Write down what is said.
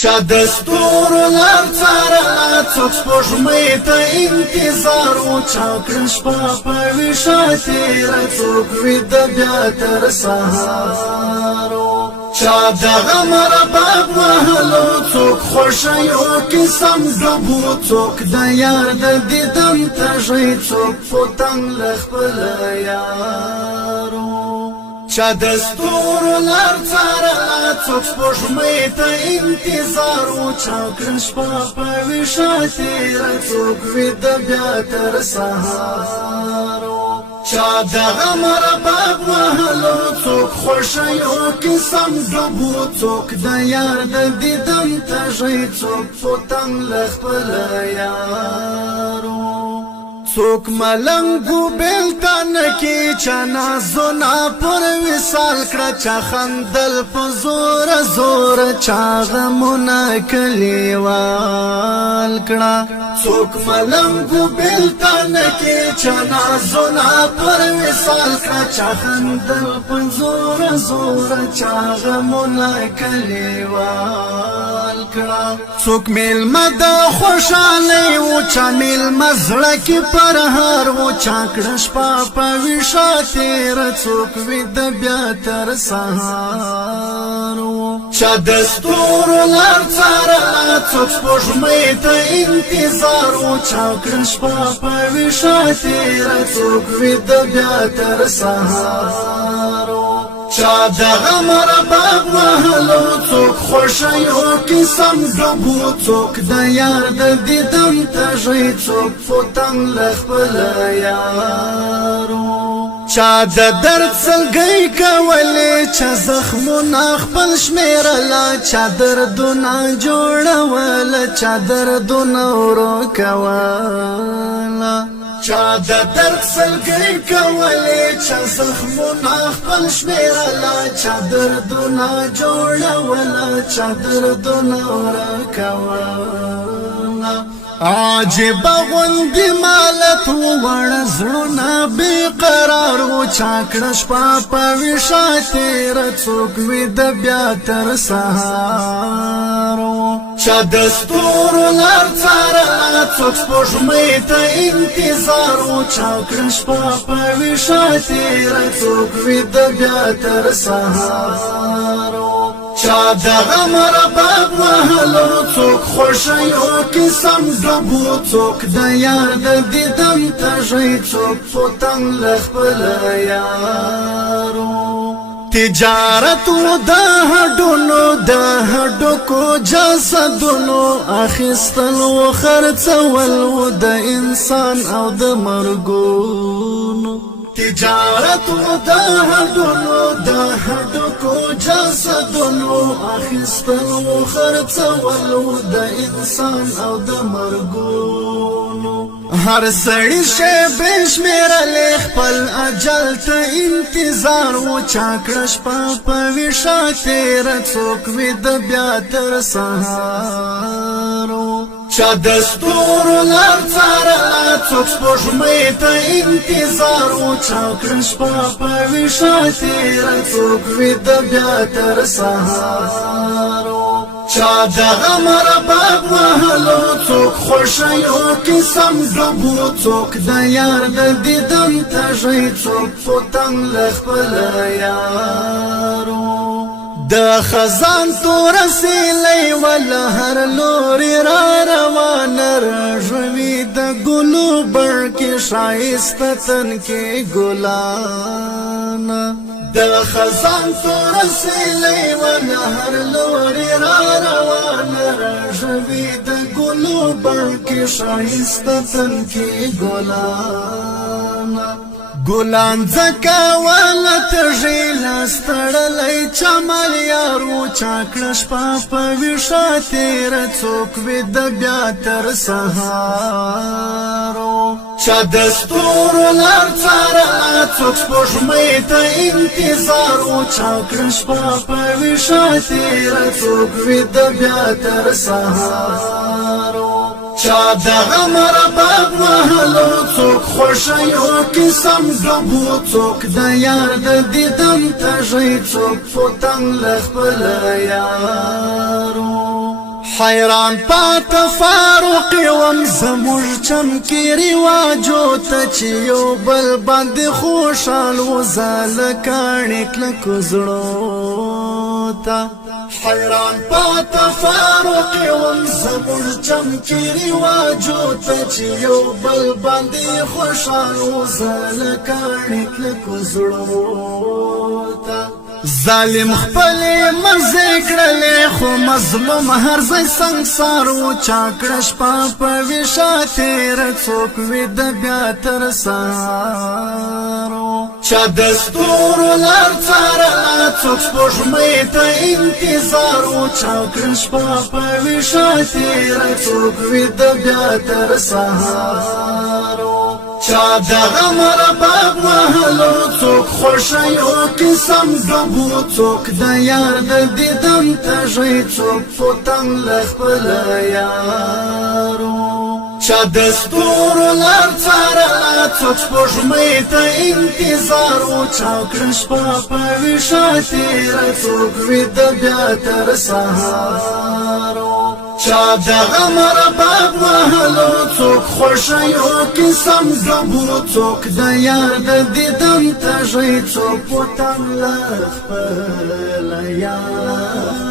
چا دستور لار څارله څوک سپوږمۍ ته انتظار و چا کړه شپه په ویښه تېره څوک ویده بیا تر سهار چا د غم رباب وهلو څوک خوښیو کې سم ډوب و څوک د یار د دیدن تږی څوک پوتنګ له خپله یارو چا دستور لار څارله څوک سپوږمۍ ته انتظار و چا کړه شپه په ویښه تېره څوک ویده بیا تر سهار چا د غم رباب وهلو څوک خوښیو کې سم ډوب و څوک د یار د دیدن تږی څوک پوتنګ له خپله یارو څوک ملنګو بیلتان کې چا نازونه پر وصال کړه چا خندل په زور زور چا غمونه کلیوال کړه څوک ملنګو بیلتان کې چا نازونه پر وصال کړه چا خندل په زور زور چا غمونه کلیوال کړه څوک میلمه د خوشحالۍ و چا میلمه زړه کې پر هر و چا کړه شپه په ویښه تېره څوک ویده بیا تر سهار چا دستور لار څارله څوک سپوږمۍ ته انتظار و چا کړه شپه په ویښه تېره څوک ویده بیا تر سهار چا د غم رباب وهلو څوک خوښیو کې سم ډوب و څوک د یار د دیدن تږی څوک پوتنګ له خپله یارو چا د درد سلګۍ کولې چا زخمونه خپل شمېرله چا دردونه جوړوله چا دردونه ورو کوله چا د درد سلګۍ کولې چا زخمونه خپل شمېرله چا دردونه جوړوله چا دردونه ورکوله عجیبه غوندې مالت ووړه زړونه بېقرار و چا کړه شپه په ویښه تېره څوک ویده بیا تر سهار چا دستور لار څارله څوک سپوږمۍ ته انتظار و چا کړه شپه په ویښه تېره څوک ویده بیا تر سهار چا د غم رباب وهلو څوک خوښیو کې سم ډوب و څوک د یار د دیدن تږی څوک پوتنګ له خپله یارو تجارت و د هډونو د هډوکو جسدونو اخیستل و خرڅول و د انسان او د مرګونو تجارت و د هډونو د هډوکو جسدونو اخیستل و خرڅول و د انسان او د مرګونو هر سړی شی بې شمېرلی خپل اجل ته انتظار و چا کړه شپه په ویښه تېره څوک ویده بیا تر سهار چا دستور لار څارله څوک سپوږمۍ ته انتظار و چا کړه شپه په ویښه تېره څوک ویده بیا تر سهار چا د غم رباب وهلو څوک خوښیو کې سم ډوب و څوک د یار د دیدن تږی څوک پوتنګ له خپله یارو د خزان تور سیلی وله هر لوري را روانه راژوي د ګلو بڼ کې ښایسته تن کې ګلانه د خزان تور سیلی وله هر لوري را روانه راژوي د ګلو بڼ کې ښایسته تن کې ګلانه ګلان ځکه واله تږی لاس تړلی چمن یار و چا کړه شپه په ویښه تېره څوک ویده بیا تر سهار چا دستور لار څارله څوک سپوږمۍ ته انتظار و چا کړه شپه په ویښه تېره څوک ویده بیا تر سهار چا د غم رباب وهلو څوک خوښیو کې سم ډوب و څوک د یار د دیدن تږی څوک پوتنګ له خپله یارو حیران پات فاروق وم زموږ چمکی رواجو ته چې یو بل باندې خوشحال وزال کاڼې کلکو زړو ته حیران پات فاروق وم زموږ چمکی رواجو ته چې یو بل باندې خوشحال وزال کاڼې کلکو زړو ته ظالم خپل مزه کړلې خو مظلوم هر ځای سنگسار و چاکړه شپه په ویشا تیر څوک وي د بیا تر سارو چا دستور لار څارله څوک سپوږمۍ ته انتظار و چاکړه شپه په ویشا تیر څوک وي د بیا تر سهارو چا دغه مرباب وهلو څوک خوښیو قسم ډوبو څوک د یار د دیدن تږی څوک پوتنګ له خپل یارو چا دستورو لار څارله څوک سپوږمۍ ته انتظار و چاکړه شپه په ویښه تېره څوک ویده بیا تر سهارو چا دغه مرباب وهلو څوک خوښیو قسم ډوبو څوک د یار د دیدن تږی څوک پوتنګ له خپل یار